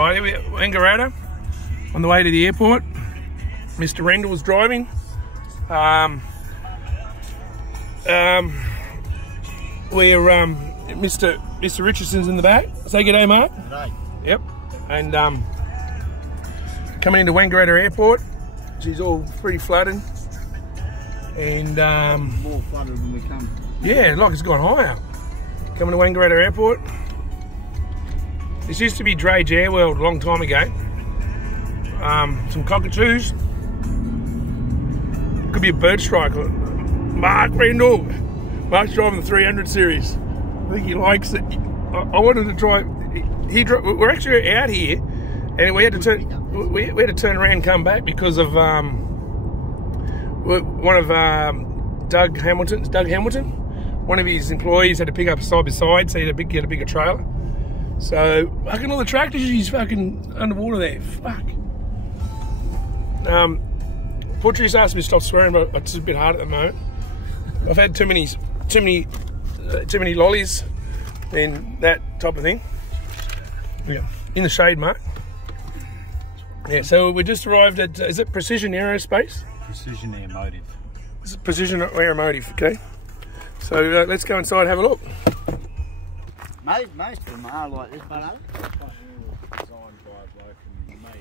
Right, here we are, Wangaratta, on the way to the airport. Mr. Rendell's driving. Mr. Richardson's in the back. Say good day, Mark. Good day. Yep. And coming into Wangaratta Airport. She's all pretty flooded. And More flooded when we come. yeah, like it's gone higher. Coming to Wangaratta Airport. This used to be Drage Air World a long time ago. Some cockatoos. Could be a bird strike. Mark Rendell. Mark's driving the 300 series. I think he likes it. I wanted to try. We're actually out here, and we had to turn. We had to turn around and come back because of one of Doug Hamilton. One of his employees had to pick up side by side, so he had to get a bigger trailer. So fucking all the tractors, he's fucking underwater there. Fuck. Portuguese asked me to stop swearing, but it's a bit hard at the moment. I've had too many lollies and that type of thing. Yeah, in the shade, Mark. Yeah, so we just arrived at, is it Precision Aerospace? Precision Aeromotive. This is Precision Aeromotive, okay. So let's go inside and have a look. Most of them are like this, but designed by a bloke and made. I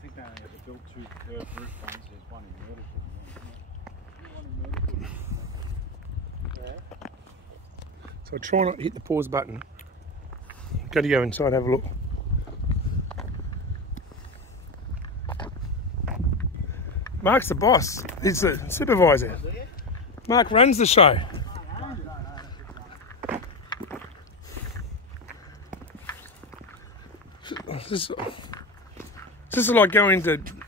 think they only ever built 2 curved roof ones. There's one in Myrtle. So try not to hit the pause button. Got to go inside and have a look. Mark's the boss. He's the supervisor. Mark runs the show. This is like going to... Turn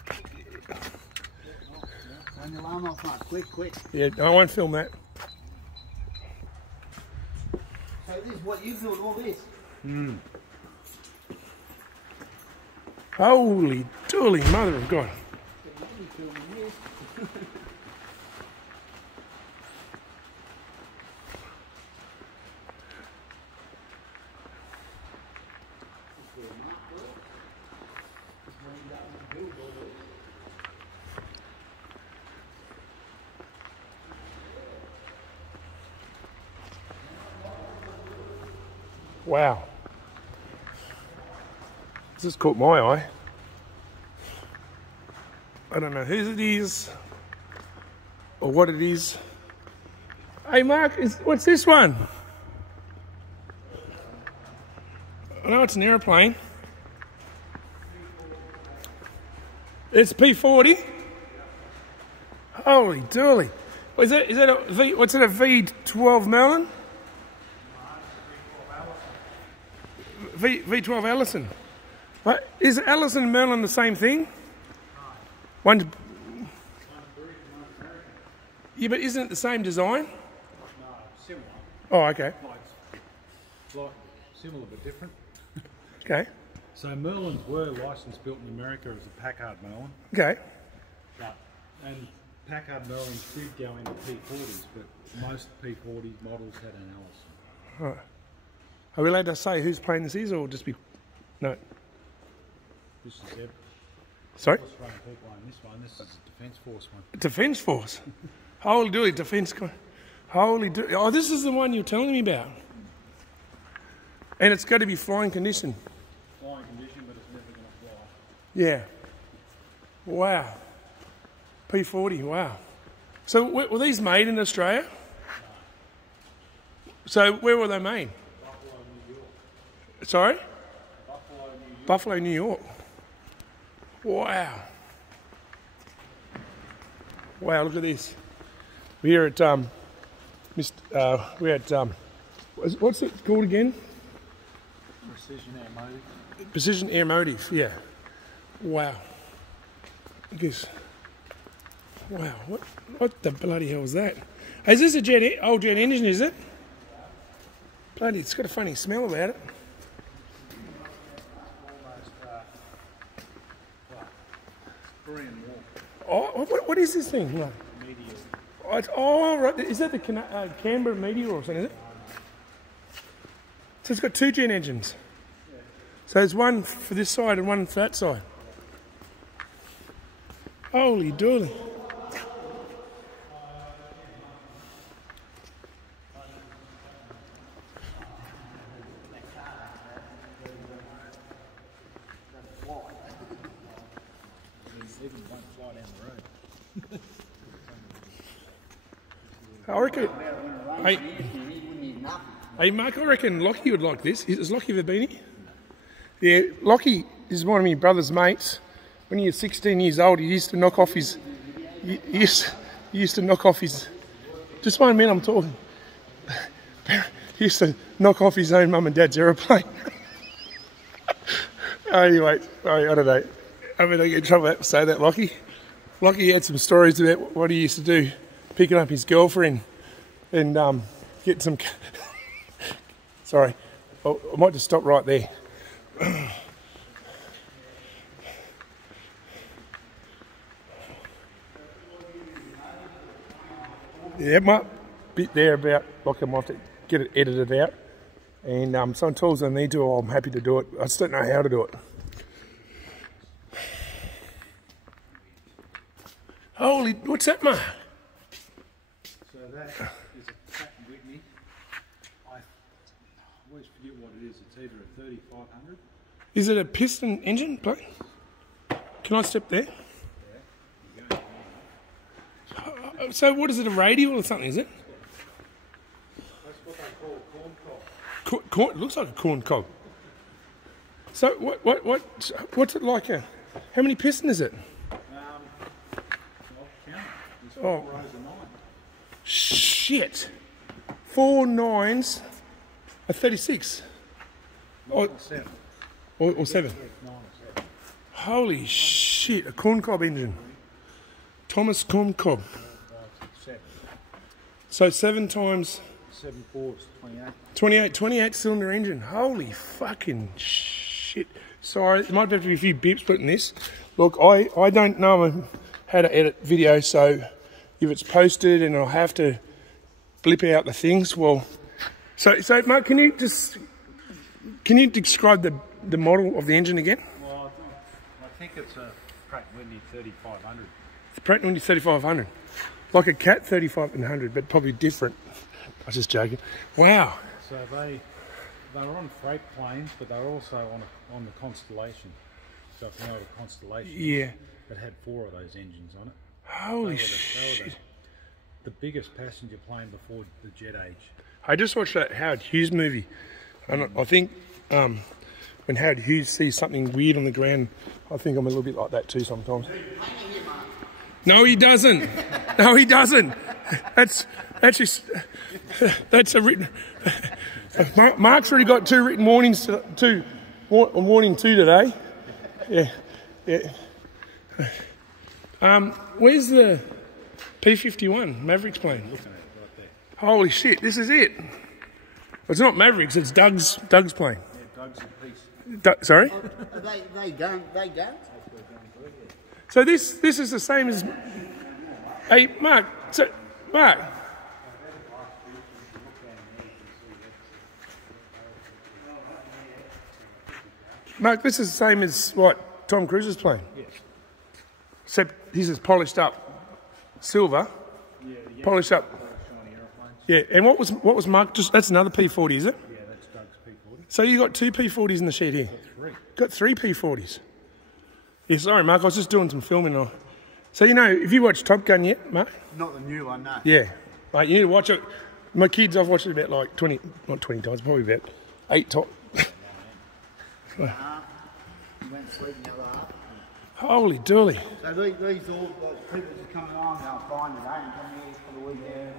the alarm off, Mark. Quick. Yeah, I won't film that. So this is what you built, all this? Holy dooly, mother of God. Wow. This has caught my eye. I don't know whose it is or what it is. Hey Mark, what's this one? I know it's an aeroplane. It's P40. Holy dooly. Is that a V, what's it, a V12 Merlin? V12 Allison. What, is Allison and Merlin the same thing? One's... Yeah, but isn't it the same design? No, similar. Oh, okay. Like similar but different. Okay. So Merlins were licensed built in America as a Packard Merlin. Okay. And Packard Merlins did go into P40s, but most P40 models had an Allison. Right. Are we allowed to say whose plane this is, or just be... No. This is Eb. Sorry? Australian people own this one. This is a Defence Force one. Defence Force. Holy dooly, Defence... Holy dooly. Oh, this is the one you're telling me about. And it's got to be flying condition. Flying condition, but it's never going to fly. Yeah. Wow. P40, wow. So were these made in Australia? No. So where were they made? Buffalo, New York. Sorry? Buffalo, New York. Buffalo, New York. Wow. Wow, look at this. We're at what's it called again? Precision Aeromotive. Precision Aeromotive, yeah. Wow. Look at this. Wow, what the bloody hell is that? Is this a old jet engine, is it? Bloody, it's got a funny smell about it. Korean War. Oh, what is this thing? No. Meteor. Oh, right. Is that the Canberra Meteor or something, is it? So it's got 2 jet engines. Yeah. So there's one for this side and one for that side. Holy dooly. I reckon, hey Mark, I reckon Lockie would like this. Has Lockie ever been here? Yeah, Lockie is one of my brother's mates. When he was 16 years old, he used to knock off his... He used to knock off his... Just 1 minute, I'm talking. He used to knock off his own mum and dad's aeroplane. Anyway, I don't know. I mean, I get in trouble to say that, Lockie. Lockie had some stories about what he used to do, picking up his girlfriend and getting some... Sorry, I might just stop right there. Yeah, my bit there about, like, I might have to get it edited out. And some tools I need to, I'm happy to do it. I just don't know how to do it. Holy, what's that, Mark? So that is a Pratt & Whitney. I always forget what it is. It's either a 3500. Is it a piston engine plane? Can I step there? Yeah. So what is it, a radial or something, is it? That's what they call a corn cob. Corn, looks like a corn cob. So what's it like? How many piston is it? Well, count. There's 4 rows of 9. Shit. 4 9s are 36. 9 or 7. Or 7. 9 or 7. Holy shit, a corn cob engine. Thomas corn cob. 7. So 7 times 7 4 is 28. 28 cylinder engine. Holy fucking shit. Sorry, there might have to be a few beeps put in this. Look, I don't know how to edit video, so if it's posted and I'll have to blip out the things, well... So Mark, can you describe the model of the engine again? Well, I think it's a Pratt & Whitney 3500. The Pratt & Whitney 3500. Like a Cat 3500, but probably different. I was just joking. Wow. So they were on freight planes, but they were also on the Constellation. So if you know what a Constellation Yeah. it had 4 of those engines on it. Holy They shit. were the biggest passenger plane before the jet age. I just watched that Howard Hughes movie, and I think when Howard Hughes sees something weird on the ground, I think I'm a little bit like that too sometimes. No, he doesn't. No, he doesn't. That's a written... Mark's already got 2 written warnings, warning 2 today. Yeah. Where's the P51 Mavericks plane? Looking at it right there. Holy shit, this is it. It's not Mavericks, it's Doug's plane. Yeah, Doug's a piece. Sorry? They go. So this is the same as... Hey, Mark, Mark, this is the same as what Tom Cruise's plane? Yes. Except this is polished up silver, Yeah, polished up. shiny aeroplanes. Yeah, and what was Mark? That's another P40, is it? Yeah, that's Doug's P40. So you got 2 P40s in the shed here. 3. Got 3 P40s. Yeah, sorry, Mark. I was just doing some filming. So you know, if you watch Top Gun yet, Mark? Not the new one, no. Yeah, like you need to watch it. My kids, I've watched it about like 20, not 20 times, probably about 8 times. You went to sleep the other half. Holy dooly! So these all like, people just coming along and they'll find today and come here for the weekend.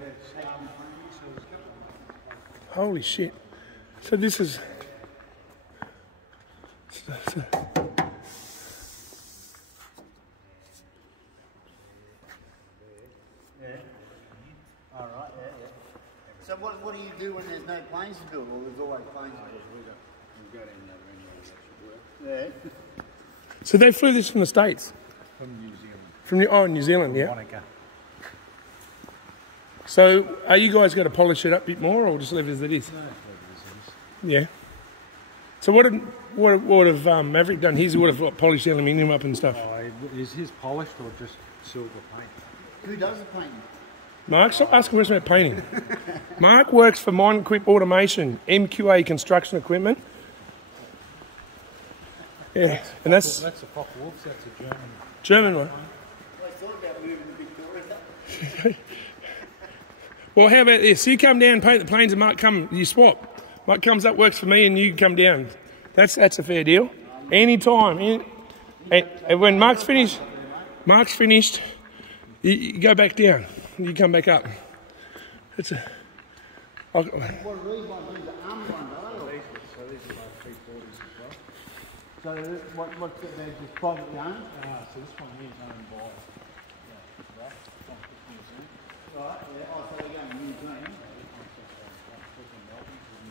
Holy shit! So this is. All right, yeah. So what do you do when there's no planes to build? Well, there's always planes to build. We'll go down the other end where that should work. Yeah. So they flew this from the States, From New Zealand. from New Zealand, yeah. Wanaka. So are you guys going to polish it up a bit more, or just leave it as it is? No, it's Yeah. So what What would have Maverick done? His would have what, polished the aluminium up and stuff. Oh, is his polished or just silver paint? Who does the painting? Mark, stop asking questions about painting. Mark works for Mine Equip Automation, MQA Construction Equipment. Yeah, and that's the Focke-Wulfs. That's a German one. I thought about moving to Victoria. Well, how about this? You come down, paint the planes, and Mark you swap. Mark comes up, works for me, and you come down. That's a fair deal. Anytime. And when Mark's finished, you go back down. You come back up. It's a. What are these ones? These are armed ones, are they? So these are like P40s as well. So what's it? They're just privately owned? So this one here is owned by. Right, yeah. Oh, so they're going to New Zealand.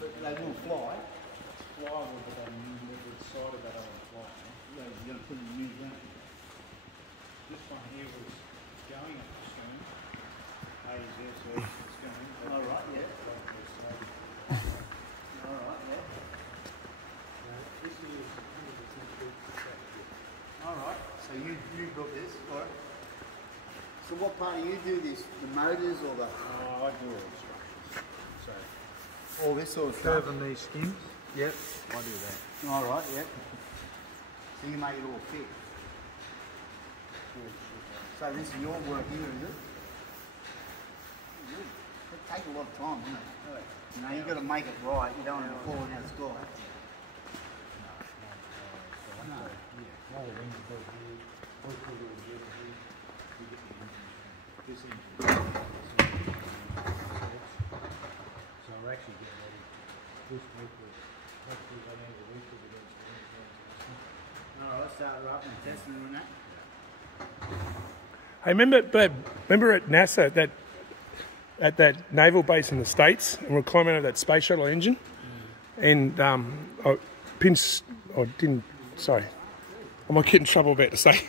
But they will fly. Flyable, but they decided they don't want to fly. Yeah, you're going to put them in New Zealand. This one here was going up the stone. AZ, so it's going. All right, yeah. All right, yeah. This is All right. So you built this, all right. So what part do you do this? The motors or the I do all the structures. So all this sort of stuff? curving these skins. Yep, I do that. All right, yeah. So you make it all fit. So this is your work here, is it? Good. It takes a lot of time, doesn't it? You know, you've got to make it right. You don't want to fall out of the sky. No. All the wings above here, all the little bit of here, you get the engine. This engine. So we're actually getting ready this week with hopefully by the end of the week we'll be doing some engines. All right, start her up and testing on that. Hey, remember at NASA at that naval base in the States, and we're climbing out of that space shuttle engine, and I might get in trouble about to say.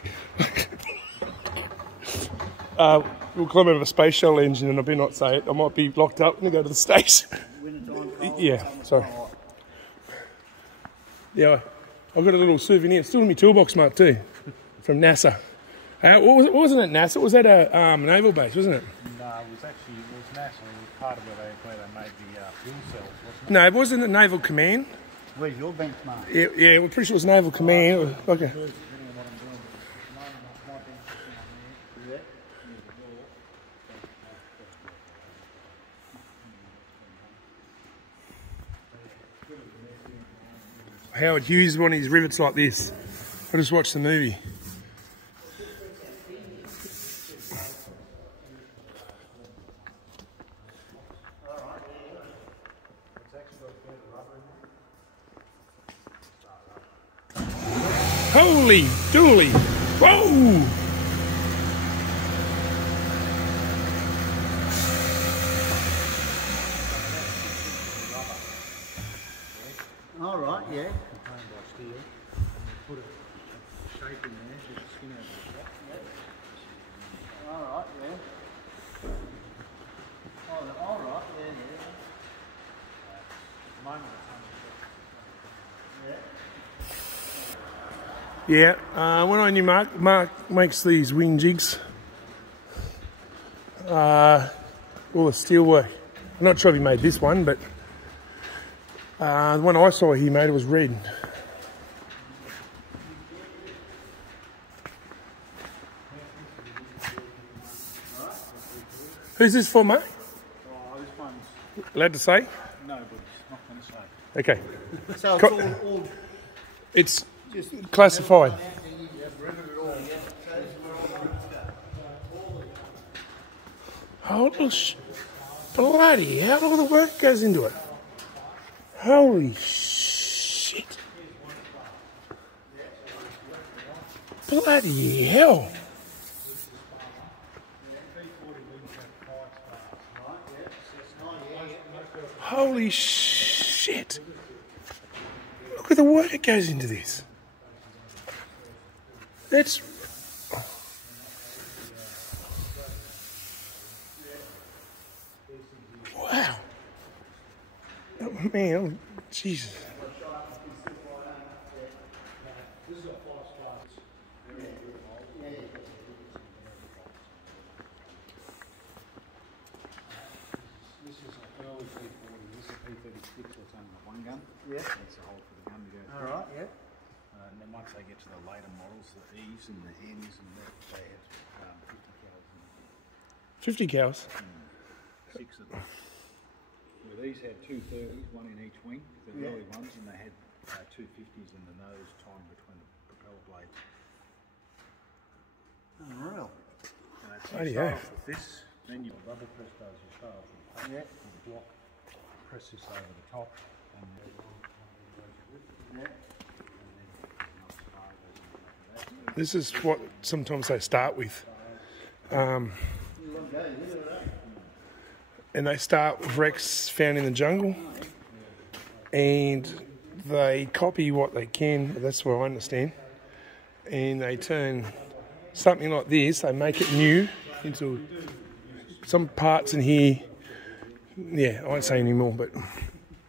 We'll climb out of a space shuttle engine, and I better not say it. I might be locked up and go to the States. Yeah, sorry. Yeah, I've got a little souvenir. It's still in my toolbox, Mark, too, from NASA. Wasn't it NASA? Was that a naval base, wasn't it? No, it was NASA. It was part of where they made the fuel cells, wasn't it? No, it wasn't the Naval Command. Where's your benchmark? Yeah, we're pretty sure it was Naval Command. Okay. Howard Hughes one of his rivets like this. I just watched the movie. Holy dooly! Whoa! All right, yeah. Contained by steel, and we put a shape in there with the skin out of the shot. All right, yeah. All right, yeah, yeah. At the moment it's Yeah, when I knew Mark makes these wing jigs. All the steel work. I'm not sure if he made this one, but the one I saw he made, it was red. Who's this for, mate? Oh, this one's Allowed to say? no, but it's not going to say. Okay. So it's all It's just classified. Holy bloody hell, all the work goes into it. Holy shit. Bloody hell. Holy shit. Look at the work that goes into this. That's... Wow. Oh, man, oh, Jesus. stun gun. Yeah. That's the hole for the gun to go through. All right. Yeah. And then once they get to the later models, the E's and the N's and that, they have 50 cals in them. 50 cows. 6 of them. Well, these had 230s, one in each wing, the Yeah. early ones, and they had 250s in the nose timed between the propeller blades. Unreal. And that's Bloody you start hell. off with this, then you rubber press those, you start off with the Yeah. with the block, press this over the top, and then Yeah. This is what sometimes they start with. And they start with wrecks found in the jungle. And they copy what they can, that's what I understand. And they turn something like this, they make it new into some parts in here. Yeah, I won't say any more, but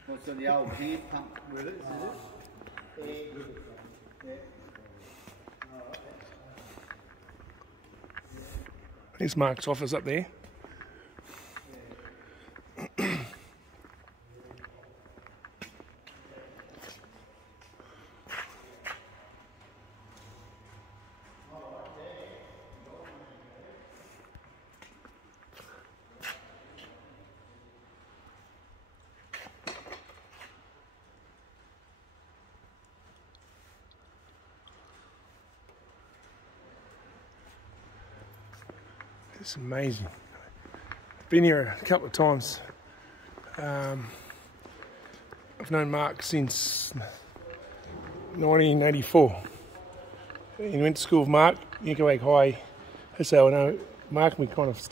What's the old hand pump with it? Is it? Yeah. there's Mark's office up there. It's amazing. I've been here a couple of times. I've known Mark since 1984. He went to school with Mark, Nicoag High. That's how I know Mark and we kind of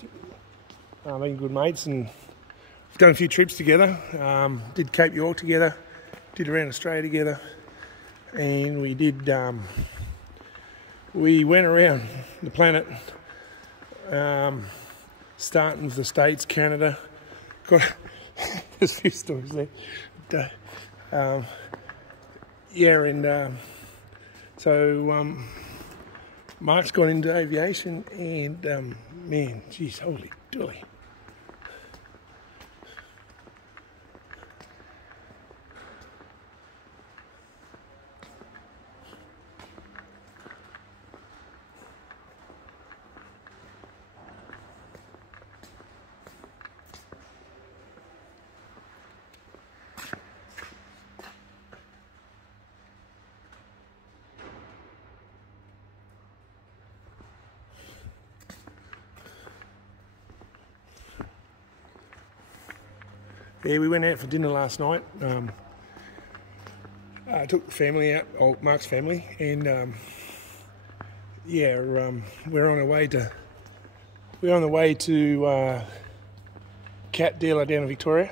been good mates, and we've done a few trips together. Did Cape York together, did around Australia together, and we did. We went around the planet. Starting with the States, Canada. There's a few stories there. But, so Mark's gone into aviation, and man, geez, holy dolly. Yeah, we went out for dinner last night. I took the family out, Mark's family, and we're on the way to cat dealer down in Victoria,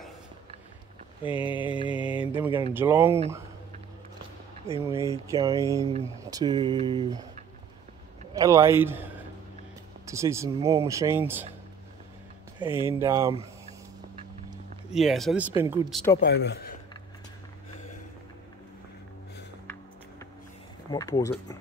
and then we're going to Geelong. Then we're going to Adelaide to see some more machines, and yeah, so this has been a good stopover. I might pause it.